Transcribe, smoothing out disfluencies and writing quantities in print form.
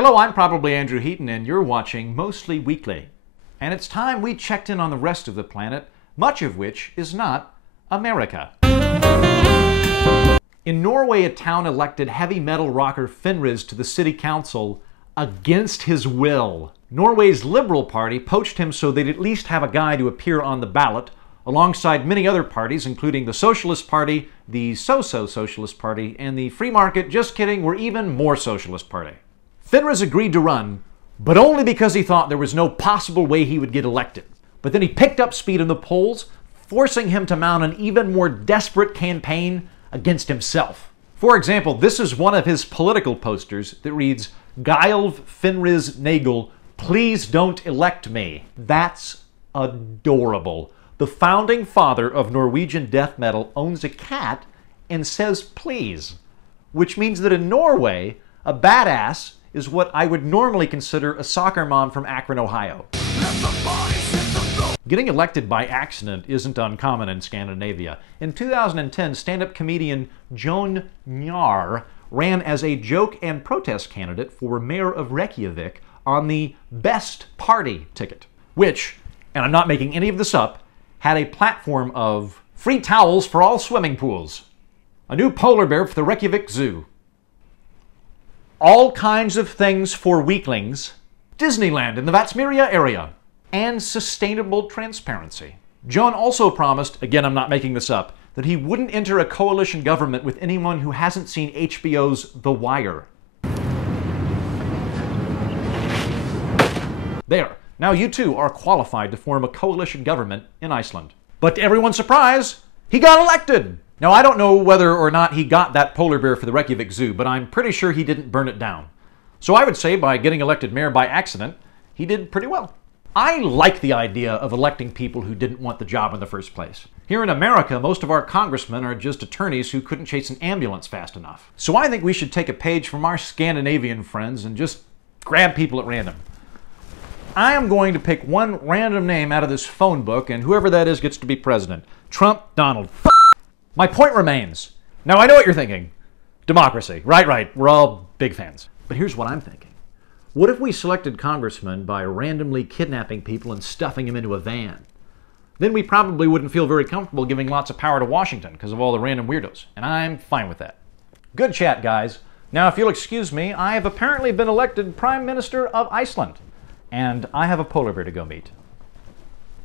Hello, I'm probably Andrew Heaton, and you're watching Mostly Weekly. And it's time we checked in on the rest of the planet, much of which is not America. In Norway, a town elected heavy metal rocker Fenriz to the city council against his will. Norway's Liberal Party poached him so they'd at least have a guy to appear on the ballot, alongside many other parties, including the Socialist Party, the So-So Socialist Party, and the Free Market, just kidding, were even more Socialist Party. Fenriz agreed to run, but only because he thought there was no possible way he would get elected. But then he picked up speed in the polls, forcing him to mount an even more desperate campaign against himself. For example, this is one of his political posters that reads, "Gylv Fenriz Nagel, please don't elect me." That's adorable. The founding father of Norwegian death metal owns a cat and says please, which means that in Norway, a badass is what I would normally consider a soccer mom from Akron, Ohio. Getting elected by accident isn't uncommon in Scandinavia. In 2010, stand-up comedian Jon Njar ran as a joke and protest candidate for mayor of Reykjavik on the Best Party ticket, which, and I'm not making any of this up, had a platform of free towels for all swimming pools, a new polar bear for the Reykjavik Zoo, all kinds of things for weaklings, Disneyland in the Vatsmiria area, and sustainable transparency. Jon also promised, again I'm not making this up, that he wouldn't enter a coalition government with anyone who hasn't seen HBO's The Wire. There. Now you too are qualified to form a coalition government in Iceland. But to everyone's surprise, he got elected! Now I don't know whether or not he got that polar bear for the Reykjavik Zoo, but I'm pretty sure he didn't burn it down. So I would say by getting elected mayor by accident, he did pretty well. I like the idea of electing people who didn't want the job in the first place. Here in America, most of our congressmen are just attorneys who couldn't chase an ambulance fast enough. So I think we should take a page from our Scandinavian friends and just grab people at random. I am going to pick one random name out of this phone book, and whoever that is gets to be president. Trump, Donald. My point remains. Now I know what you're thinking. Democracy. Right. We're all big fans. But here's what I'm thinking. What if we selected congressmen by randomly kidnapping people and stuffing them into a van? Then we probably wouldn't feel very comfortable giving lots of power to Washington because of all the random weirdos. And I'm fine with that. Good chat, guys. Now, if you'll excuse me, I have apparently been elected Prime Minister of Iceland. And I have a polar bear to go meet.